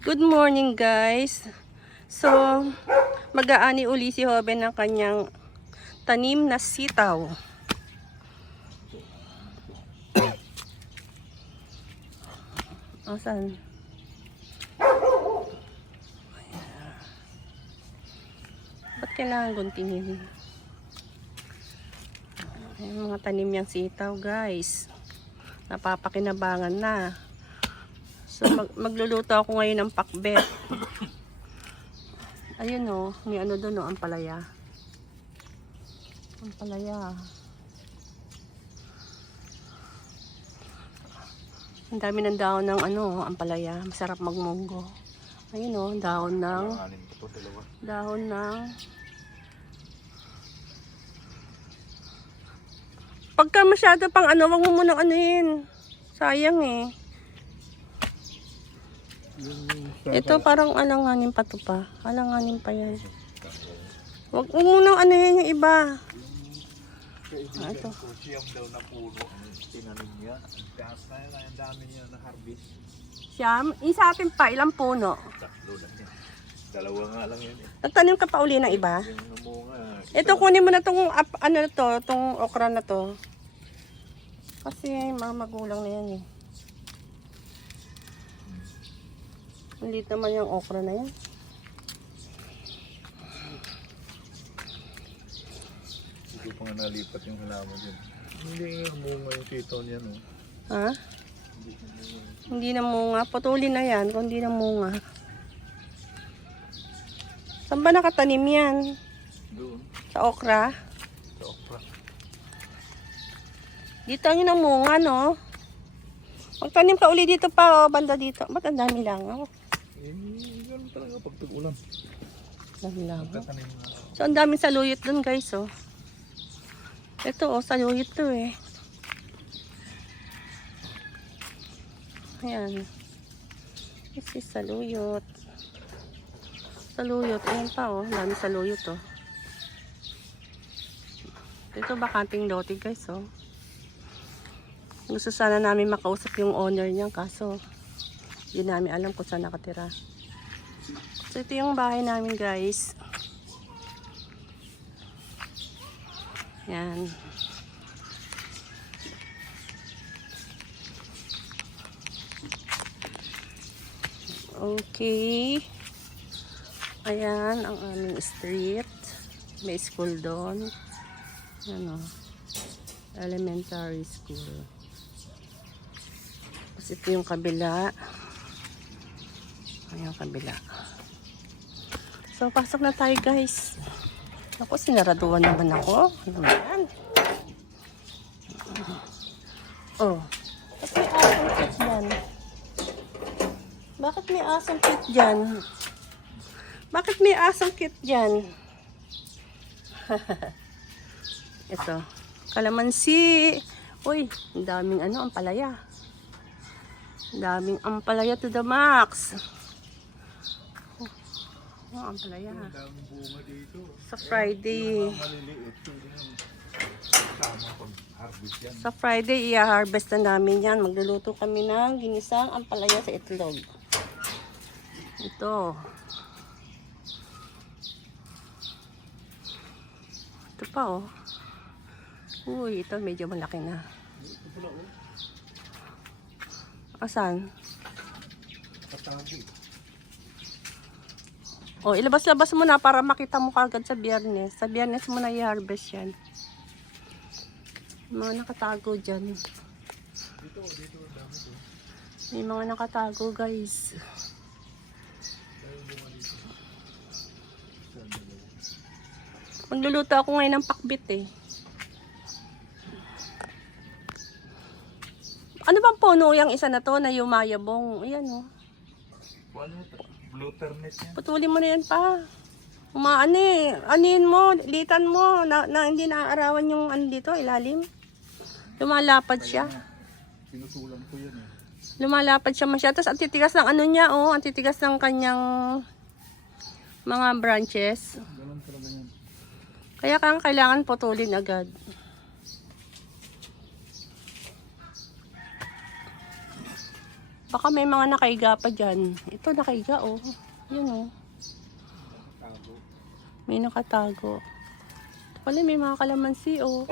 Good morning guys. So, mag-aani uli si Hoben ng kanyang tanim na sitaw. Asan? Ba't kailangan guntingin? Yung mga tanim niyang sitaw guys. Napapakinabangan na. So, magluluto ako ngayon ng pakbet. Ayun o, may ano doon o, ampalaya. Ampalaya. Ang dami ng dahon ng ano, ampalaya. Masarap magmunggo. Ayun o, dahon ng pagka masyado pang ano, wag mo munang anuhin. Sayang eh. Ito parang alanganin pa to pa. Alanganin pa yan. Wag mo munang anuhin yung iba. Ito. Siyam daw na puno ang tinanim niya. Ang taas na yan, ang dami niya na harvest. Siyam? Isa atin pa, ilang puno? Tatlo lang yan. Dalawa nga lang yan eh. Nagtanim ka pa uli ng iba? Yung namunga. Ito, kunin mo na tong ano na to, tong okra na to. Kasi mga magulang na yan eh. Malit naman yung okra na yan. Hindi pa nga nalipat yung halaman yun. Hindi nga namunga yung sitaw niya no. Ha? Hindi na munga. Putulin na yan kung hindi na munga. Saan ba nakatanim yan? Doon. Sa okra? Sa okra. Dito ang yun ang munga, no? Magtanim ka uli dito pa, oh, banda dito. Ba't ang dami lang, oh? Eh, gano'n talaga pag tag-ulan. Dami lang, oh. Magtatanim na. So, ang daming saluyot dun, guys, oh. Ito, oh, saluyot to, eh. Ayan. This is saluyot. Saluyot. Ayan pa, oh. Ang dami saluyot, oh. Ito, bakanting lote, guys, oh. Gusto sana namin makausap yung owner niya, kaso hindi namin alam kung saan nakatira. So, ito yung bahay namin, guys. Yan. Okay. Ayan ang aming street. May school doon. Ano? Elementary school. Tapos ito yung kabila. Ayan yung kabila. So, pasok na tayo, guys. Ako, sinaraduan naman ako. Ano ba yan? Oh. Bakit may asong cute dyan? Bakit may asong cute dyan? Ito. Kalamansi. Uy, ang daming ano, ampalaya. Ang daming ampalaya to the max. Oh, ampalaya. Ang daming bunga dito. Sa Friday. Maliliit. Kasama pag harvest yan. Sa Friday, i-harvest na namin yan. Magluluto kami ng ginisang ampalaya sa itlog. Ito. Ito pa, oh. Uy, ito medyo malaki na. Asan? Katabi. Oh, ilabas-labas mo na para makita mo kagad sa Biyernes. Sa Biyernes mo na i-harvest yan. Mga nakatago dyan. Dito, dami to. May mga nakatago, guys. Magluluto ako ngayon ng pakbit eh. Ano bang puno yung isa na to na yumayabong? Ayan oh. Blue ternip yan. Putulin mo na yan pa. Umaano eh. Anin mo, litan mo na hindi naaarawan yung ano dito, ilalim. Lumalapad siya. Pinutulan ko yan eh. Lumalapad siya masyado. Tapos ang titigas ng ano niya oh. Ang titigas ng kanyang mga branches. Ganun talaga yan. Kaya kailangan putulin agad. Baka may mga nakaiga pa dyan. Ito nakaiga oh. Yun oh. May nakatago. Ito pala may mga kalamansi oh.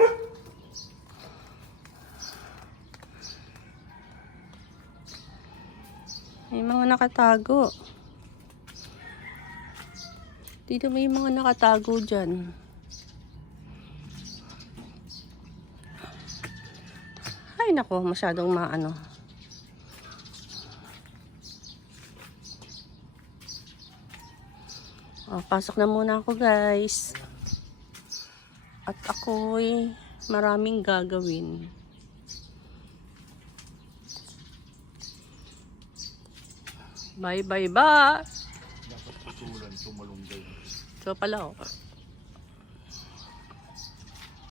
May mga nakatago. Dito may mga nakatago dyan. Ay nako, masyadong maano. Oh, pasok na muna ako guys. At ako'y maraming gagawin. Bye bye bye. Dapat putulan, tumalunggay. So pala oh.